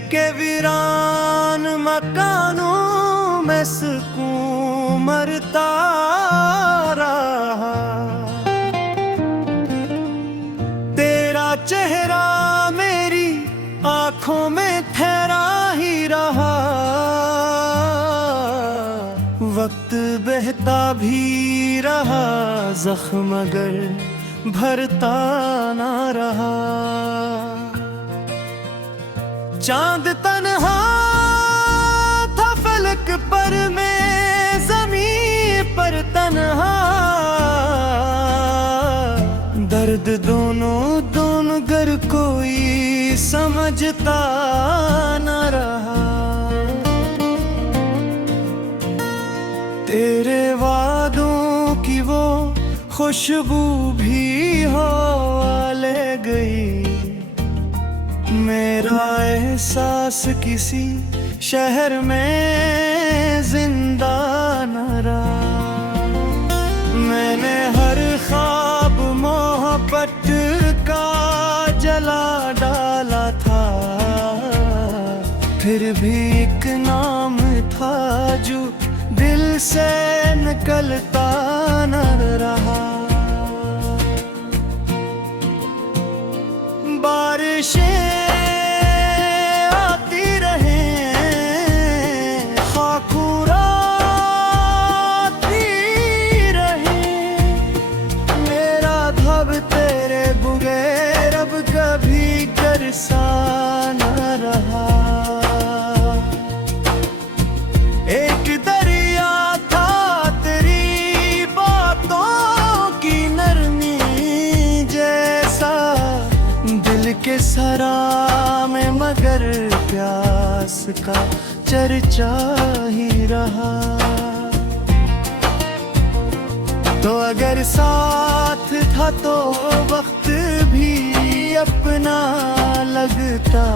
के वीरान मकानों में सुकून मरता रहा। तेरा चेहरा मेरी आंखों में ठहरा ही रहा। वक्त बहता भी रहा, जख्म मगर भरता ना रहा। चांद तन्हा था फलक पर, मैं ज़मीन पर तन्हा। दर्द दोनों दोनों गर कोई समझता न रहा। तेरे वादों की वो खुशबू भी हो ले गई। मेरा एहसास किसी शहर में जिंदा न रहा। मैंने हर ख्वाब मोहब्बत का जला डाला था, फिर भी एक नाम था जो दिल से निकलता न रहा। बारिशें आती रहे, खाकुर आती रहे, मेरा धब तेरे बगैर अब कभी करसा न रहा। एक दरिया था तेरी बातों की नरमी जैसा, दिल के सरा में मगर प्यास का चर्चा ही रहा। तो अगर साथ था तो वक्त भी अपना लगता।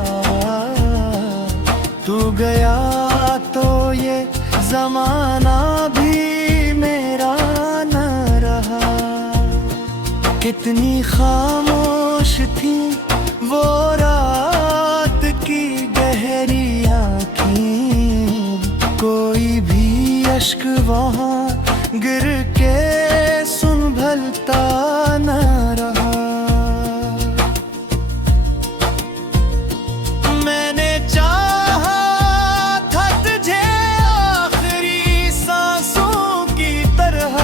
तू गया तो ये जमाना भी मेरा न रहा। कितनी खामोश थी वो रात की गहरी आँखें, कोई भी अश्क वहाँ गिर के संभलता न रहा। मैंने चाहा था तुझे आखिरी सांसों की तरह,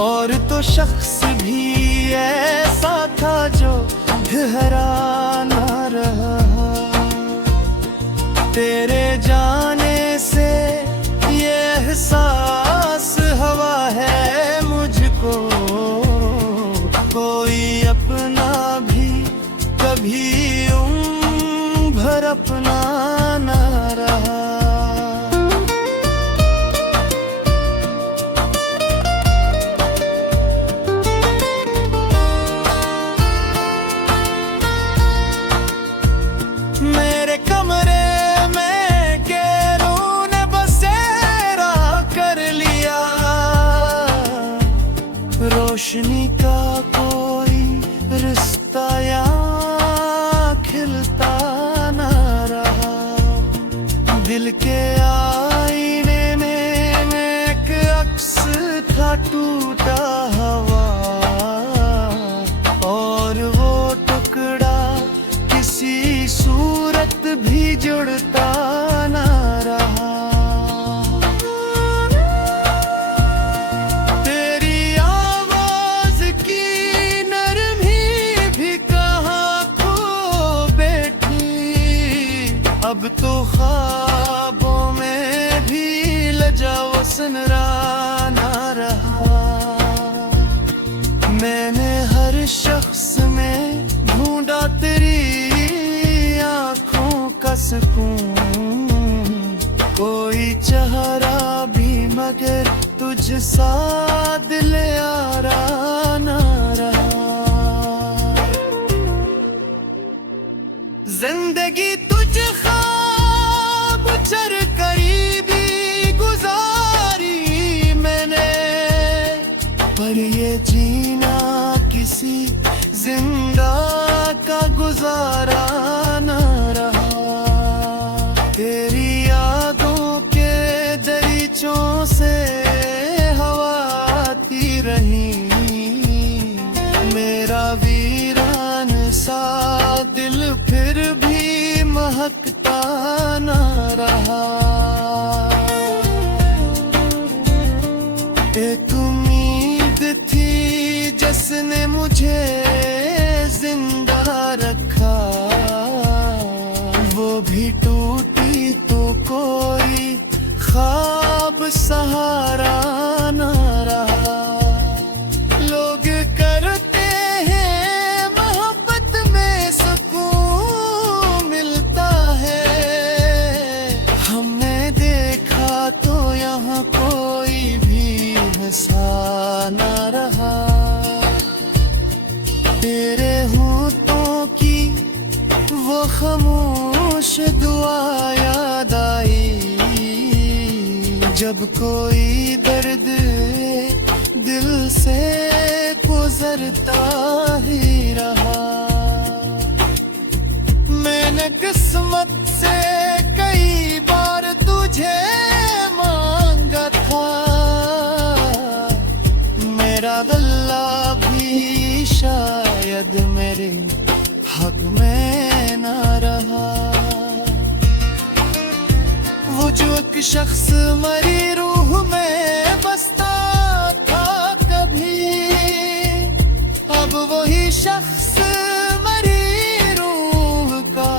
और तो शख्स भी ऐसा था जो ठहरा न रहा। तेरे जाने से ये एहसास हवा है मुझको, कोई अपना भी कभी उम्र भर अपना न रहा। मेरे कमरे में गैरों ने बसेरा कर लिया, रोशनी का कोई रिश्ता यहाँ खिलता न रहा। दिल के आईने में एक अक्स था टूटा हुआ, और वो टुकड़ा किसी सूरत भी जुड़ता न रहा। तेरी आवाज की नरमी भी कहाँ खो बैठी, अब तो ख्वाबों में भी लजाओ सुनरा न रहा। मैंने हर शख्स में ढूंढा तेरी आँखों का सुकून, कोई चेहरा भी मगर तुझ सा दिल यारा न रहा। जिंदगी तुझ ख्वाब चर करीबी गुजारी मैंने, पर ये जीना किसी जिंदा का गुजारा न रहा। फिर भी महकता न रहा। एक उम्मीद थी जिसने मुझे जिंदा रखा, वो भी टूटी तो कोई ख्वाब सहारा न रहा। लोग करते हैं मोहब्बत में सुकून मिलता है, हमने देखा तो यहाँ कोई भी हंसा न रहा। तेरे होठों की वो खामोश दुआ याद आई, जब कोई दर्द दिल से गुजरता ही रहा। मैंने किस्मत से कई बार तुझे मांगा था, मेरा गला भी शायद मेरे हक में न रहा। वो जो एक शख्स मरी रूह में बसता था कभी, अब वही शख्स मरी रूह का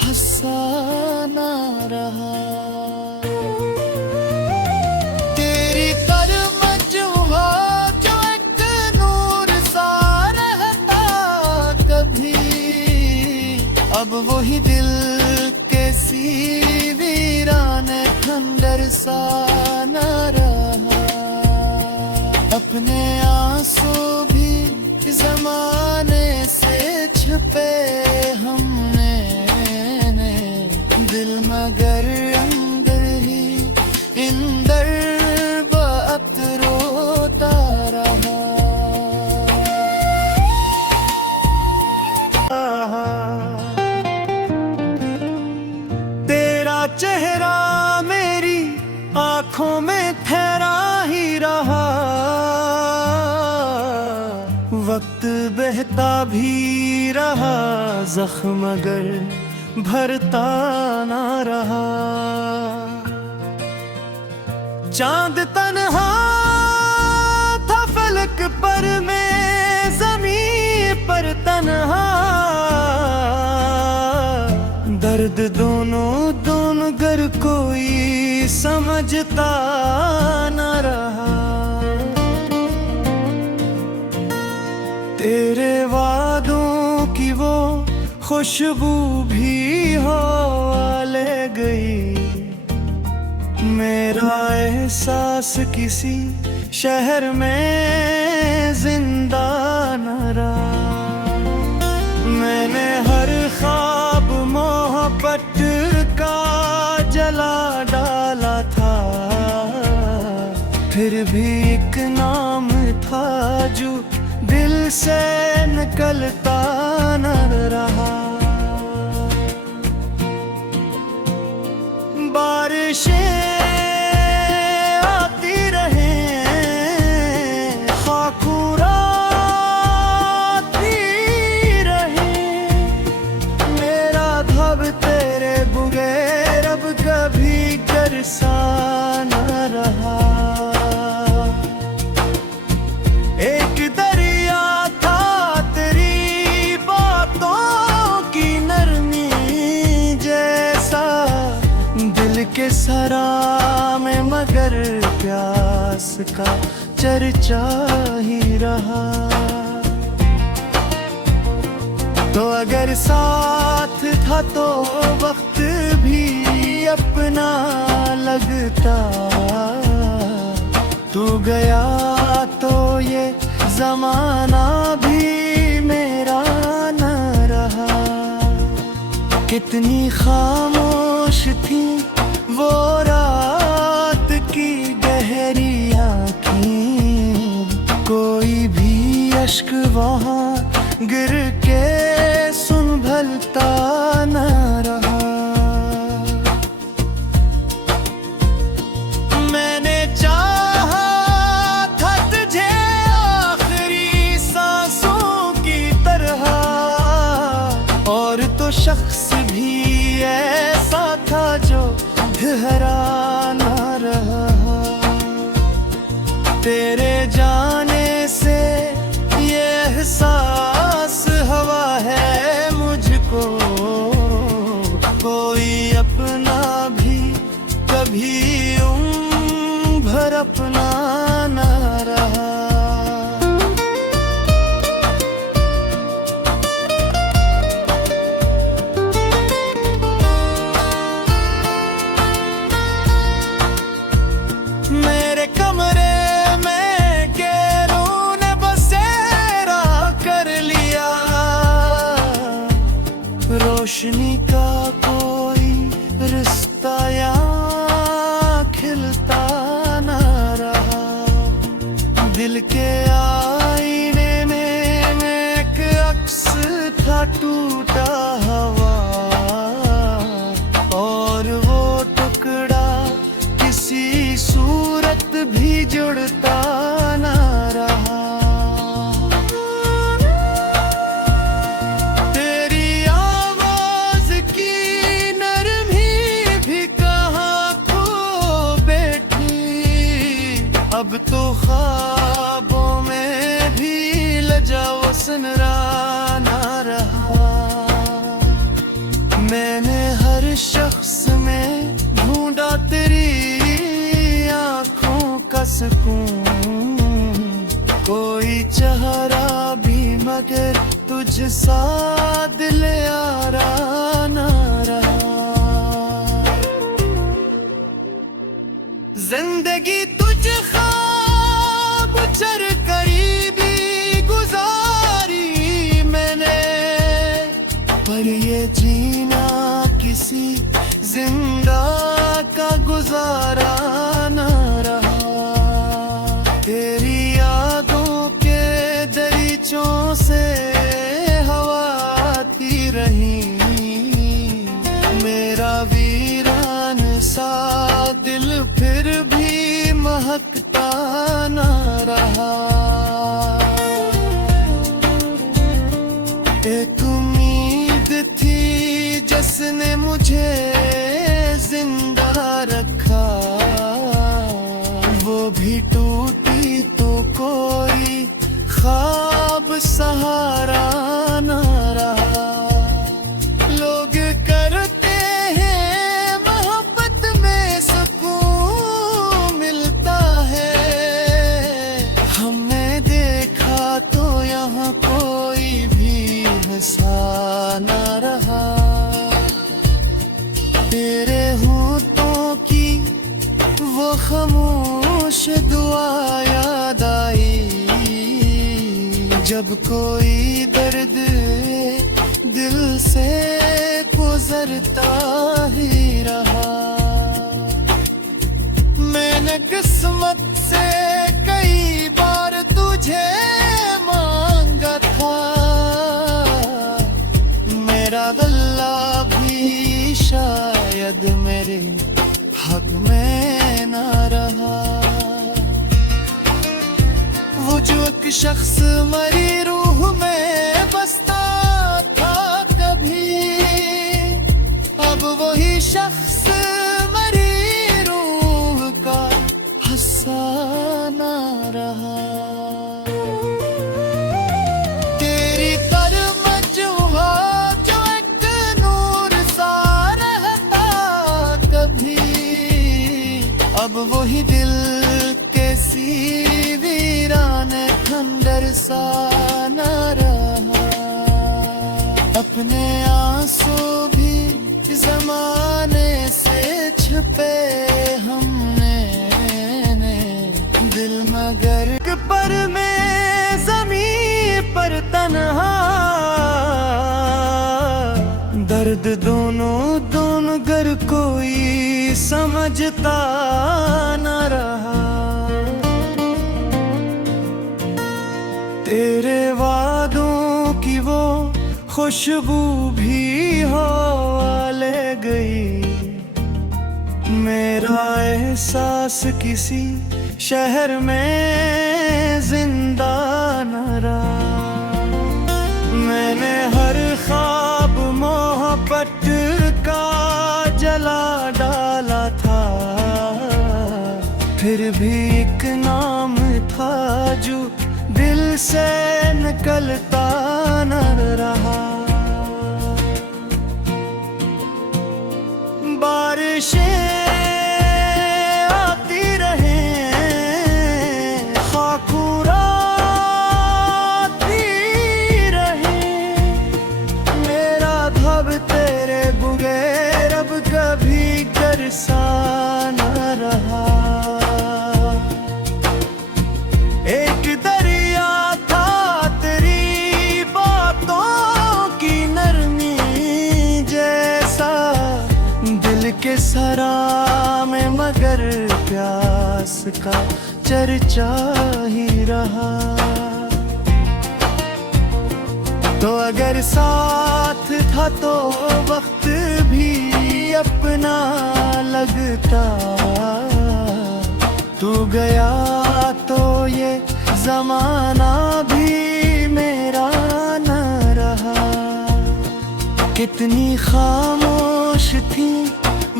अफसाना रहा। तेरी तरमच हुआ जो एक नूर सा रहता कभी, अब वही दिल के सी वीरान खंडर सा न रहा। अपने आंसू भी जमाने से छुपे हमने, दिल मगर अंदर ही इंदर बात रोता रहा। तेरा चेहरा मेरी आंखों में ठहरा ही रहा, वक्त बहता भी रहा, जख्म मगर भरता ना रहा। चांद तन्हा था फलक पर, मैं ज़मीन पर तन्हा। दर्द दोनों घर कोई समझता न रहा। तेरे वादों की वो खुशबू भी हो ले गई, मेरा एहसास किसी शहर में जिंदा न रहा। मैंने हर ख्वाब मोहब्बत का जला डाला था, फिर भी एक नाम था जो दिल से निकलता न रहा। बारिशें आती रहे, खाकूर आती रहे, मेरा धब तेरे बगैर अब कभी करसा न रहा। एक दरिया था तेरी बातों की नरमी जैसा, दिल के सरा में मगर प्यास का चर्चा ही रहा। तो अगर साथ था तो वक्त भी अपना लगता, तू गया तो ये जमाना भी मेरा न रहा। कितनी खामोश थी वो रात की गहरी आँखें, कोई भी अश्क वहाँ गिर के संभलता न रहा। मैंने चाहा था तुझे आखिरी सांसों की तरह, और और तो शख्स भी ऐसा था जो ठहरा ना रहा। तेरे जाने से ये एहसास हवा है मुझको, कोई अपना भी कभी भर अपना ना रहा। मेरे कमरे में गैरों ने बसेरा कर लिया, रोशनी का कोई रिश्ता यहाँ खिलता ना रहा। दिल के आईने में एक अक्स था टूटा हुआ, और वो टुकड़ा किसी सूरत भी जुड़ता ना रहा। तेरी आवाज की नरमी भी कहाँ खो बैठी, अब तो ख्वाबों में भी लजाओ सुनरा ना रहा। मैंने हर शख्स में ढूंढा तेरी आँखों का सुकून, कोई चेहरा भी मगर तुझसा दिल यारा ना रहा। जिंदगी तुझ ख्वाब चर करीबी गुजारी मैंने, पर ये जीना किसी जिंदा का गुजारा ना रहा। तेरी यादों के दरीचों से हवा आती रही, मेरा वीरान सा दिल फिर भी महकता ना रहा। एक उम्मीद थी जिसने मुझे जिंदा रखा, वो भी टूटी तो कोई ख्वाब सहारा ना रहा। लोग करते हैं मोहब्बत में सुकून मिलता है, हमने देखा तो यहाँ कोई भी हंसा ना रहा। तेरे होठों की वो खामोश दुआ याद आई, जब कोई दर्द दिल से गुजरता ही रहा। मैंने किस्मत से कई बार तुझे मांगा था, मेरा गला भी शायद मेरे हक में ना रहा। वो जो एक शख्स मरी रूह में बसता था कभी, अब वही शख्स मरी रूह का अफसाना रहा। तेरी करमजुहा जो एक नूर सा रहता कभी, अब वही दिल कैसी वीरान खंडर सा न रहा। अपने आंसू भी जमाने से छुपे हमने, दिल मगर पर में ज़मीं पर तन्हा, दर्द दोनों दोनों घर कोई समझता न रहा। तेरे वादों की वो खुशबू भी हवा ले गई, मेरा एहसास किसी शहर में जिंदा न रहा। मैंने हर ख्वाब का जला डाला था, फिर भी एक नाम था जो दिल से निकलता न रहा। बारिशें आती रहें, खाकुर आती रहें, मेरा धब तेरे बगैर अब कभी करसा न रहा। एक दरिया था तेरी बातों की नरमी जैसा, दिल के सरा में मगर प्यास का चर्चा ही रहा। तो अगर साथ था तो वक्त भी अपना लगता, तू गया तो ये जमाना भी मेरा न रहा। कितनी खामोश थी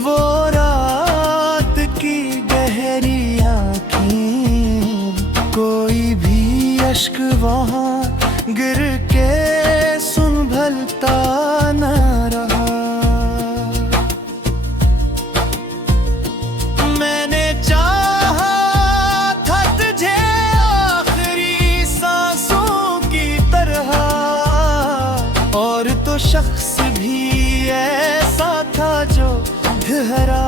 वो रात की गहरी आँखें, कोई भी अश्क वहाँ गिर के संभलता न रहा। मैंने चाहा था तुझे आखिरी सांसों की तरह, और तो शख्स भी ऐसा था जो ठहरा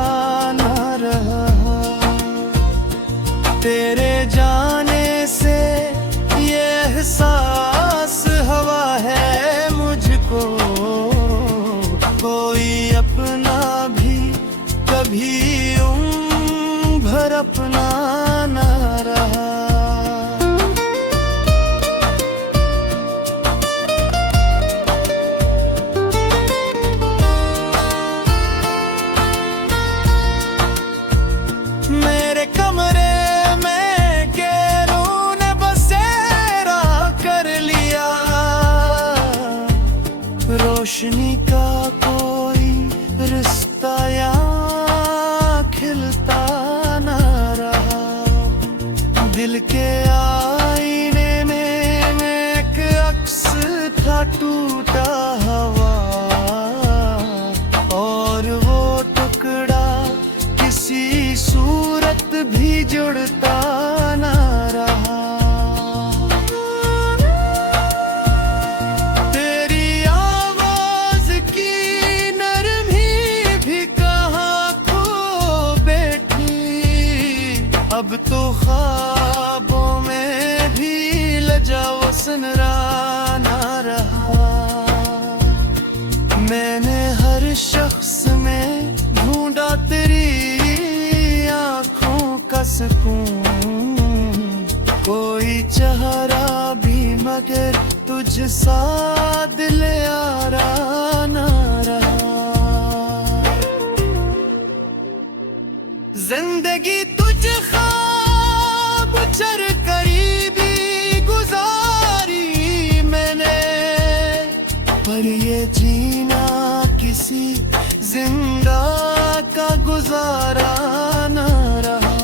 न रहा। तेरे जाने से ये एहसास हवा है मुझको, कोई अपना भी कभी भर अपना न रहा। मेरे कमरे में गैरों ने बसेरा कर लिया, रोशनी का कोई रिश्ता यहाँ खिलता न रहा। दिल के आईने में एक अक्स था टूटा हुआ, और वो टुकड़ा किसी सूरत भी जुड़ता न रहा। तेरी आवाज की नरमी भी कहाँ खो बैठी, अब तो ख्वाबों में भी लजाओ सुनरा न रहा। मैंने हर शख्स में ढूंढा तेरी आँखों का सुकून, कोई चेहरा भी मगर तुझ सा दिल यारा न रहा। जिंदगी तुझ ख्वाब चर करीबी गुजारी मैंने, पर ये जीना किसी जिंदा का गुजारा न रहा।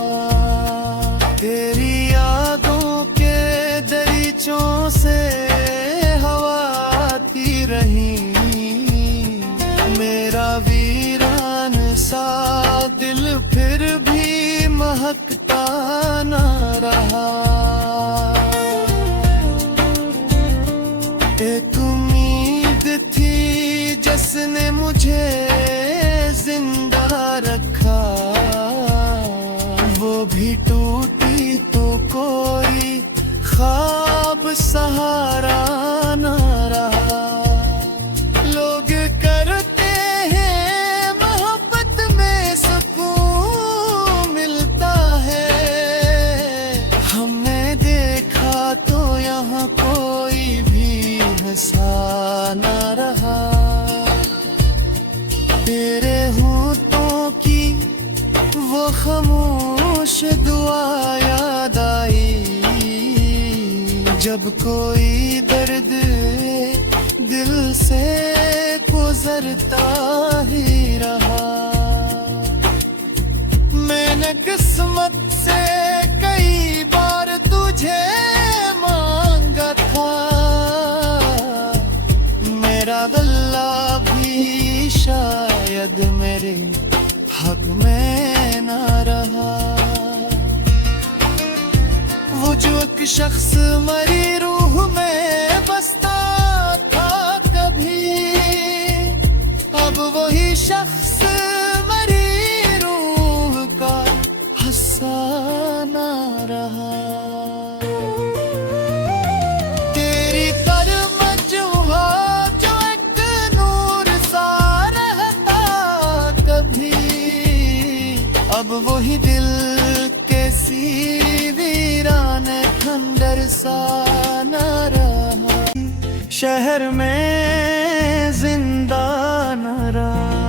तेरी यादों के दरीचों से हवा आती रही, मेरा वीरान सा दिल फिर भी महकता न रहा। एक उम्मीद थी जिसने मुझे जिंदा रखा, वो भी टूटी तो कोई ख्वाब सहारा न रहा। लोग करते हैं मोहब्बत में सुकून मिलता है, हमने देखा तो यहाँ कोई भी हंसा न रहा। तेरे होठों की वो खामोश दुआ याद आई, जब कोई दर्द दिल से को गुजरता ही रहा। मैंने किस्मत से कई बार तुझे मांगा था, मेरा गला भी शायद मेरे हक में ना रहा। वो जो एक शख्स मरी रूह में बसता था कभी, अब वही शख्स मरी रूह का अफसाना रहा। तेरी करमजुहा जो एक नूर सा रहता कभी, अब वही दिल के सी वीरान खंडर सा न रहा। शहर में जिंदा न रहा।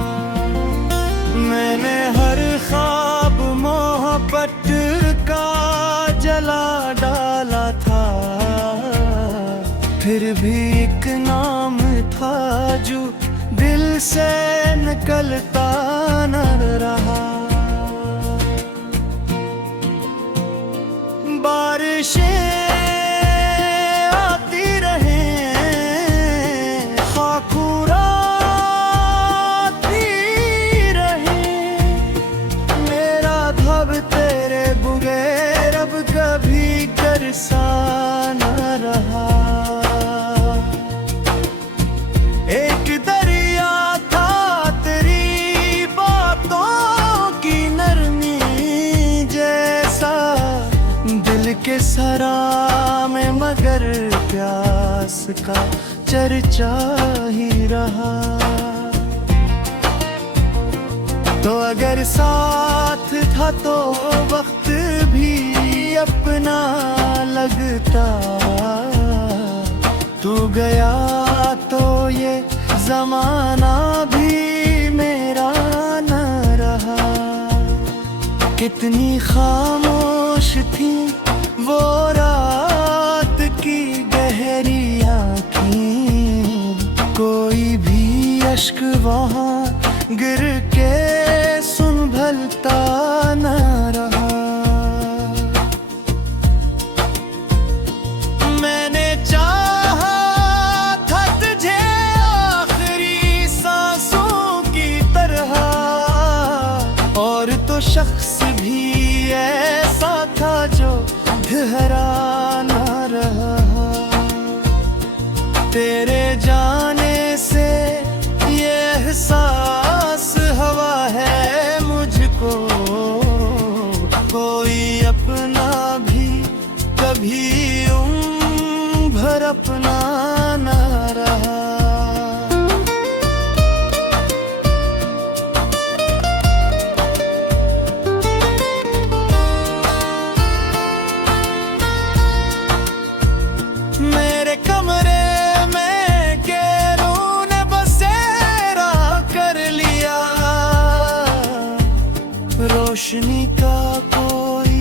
मैंने हर ख्वाब मोहब्बत का जला डाला था, फिर भी एक नाम था जो दिल से निकलता न रहा। बारिशें आती रहें, खाकूर आती रहें, मेरा धब तेरे बगैर अब कभी करसा न रहा। एक दरिया था तेरी बातों की नरमी जैसा, दिल के सरा में मगर प्यास का चर्चा ही रहा। तो अगर साथ था तो वक्त भी अपना लगता, तू गया तो ये जमाना भी मेरा न रहा। कितनी खामोश थी वो रात की गहरी आँखें, कोई भी अश्क वहाँ गिर के संभलता न रहा। मैंने चाहा था तुझे आखिरी सांसों की तरह, और तो शख्स भी ऐसा था जो ठहरा न रहा। तेरे जाने से ये एहसास हवा है मुझको, कोई अपना भी कभी उम्र भर अपना न रहा। मेरे कमरे में गैरों ने बसेरा कर लिया, रोशनी का कोई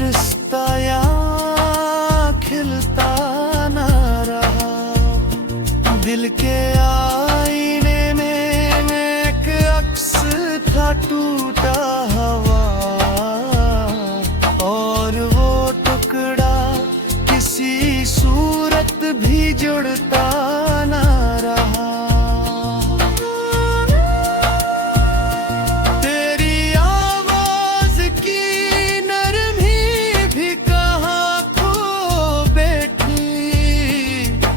रिश्ता यहाँ खिलता न रहा। दिल के आईने में एक अक्स था टूटा हुआ, और वो टुकड़ा किसी सूरत भी जुड़ता न रहा। तेरी आवाज की नरमी भी कहाँ खो बैठी,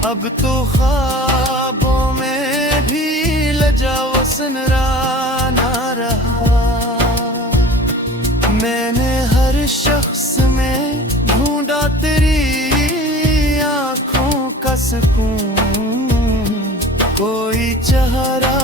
अब तो ख्वाबों में भी लजाओ सुनरा न रहा। मैंने हर शख्स में ढूंढा तेरी आँखों का सुकून, कोई चेहरा